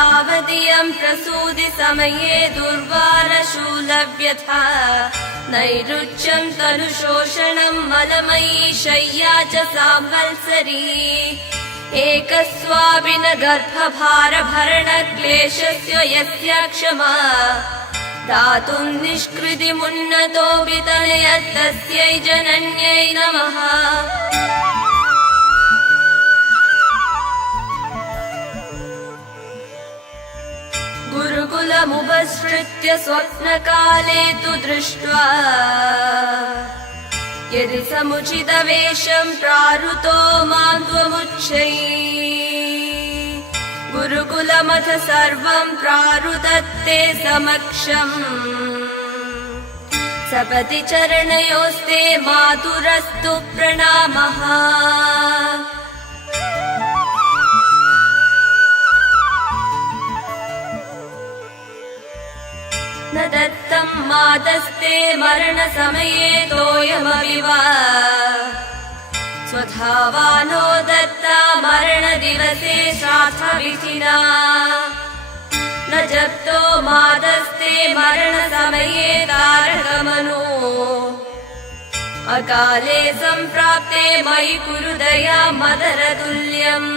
तावदियं प्रसूति समये दुर्वारशूलव्यथा नैरुच्यं तनुशोषणं मलमयी शय्या च सांवत्सरी एकस्वाभिन गर्भभारभरणक्लेशस्य यस्य क्षमा दातुं निष्कृतिमुन्नतो वितनयत्तस्यै जनन्यै नमः। गुरुकुलमुपसृत्य स्वप्नकाले तु दृष्ट्वा यदि समुचितवेषं प्रारुतो मां त्वमुच्चैः गुरुकुलमथ सर्वं प्रारुदत्ते समक्षम् सपति चरणयोस्ते मातुरस्तु प्रणामः। न दत्तं मातस्ते मरणसमये तोयमपि वा स्वधावानो दत्ता मरणदिवसे श्राद्धविधिना न जप्तो मातस्ते मरणसमये तारकमनो अकाले सम्प्राप्ते मयि कुरु दया मदरतुल्यम्।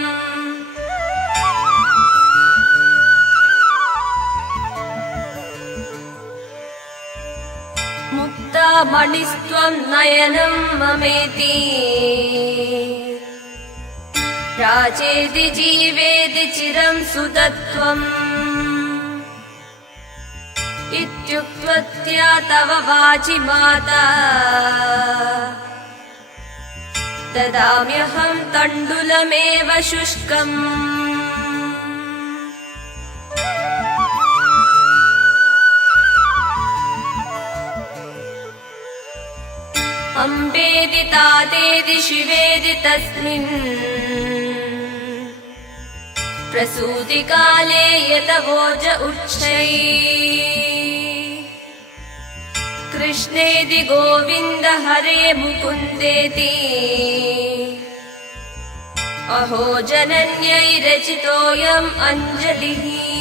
मुक्ता मणिस्त्वं नयनं ममेति राजेति जीवेति चिरं सुतत्वम् इत्युक्त्या तव वाचि माता ददाम्यहं तण्डुलमेव शुष्कम्। अम्बेदि तातेदि शिवेदि तस्मिन् प्रसूतिकाले यतवोज उच्चैः कृष्णेदि गोविन्द हरे मुकुन्देति अहो जनन्यै रचितोऽयम् अञ्जलिः।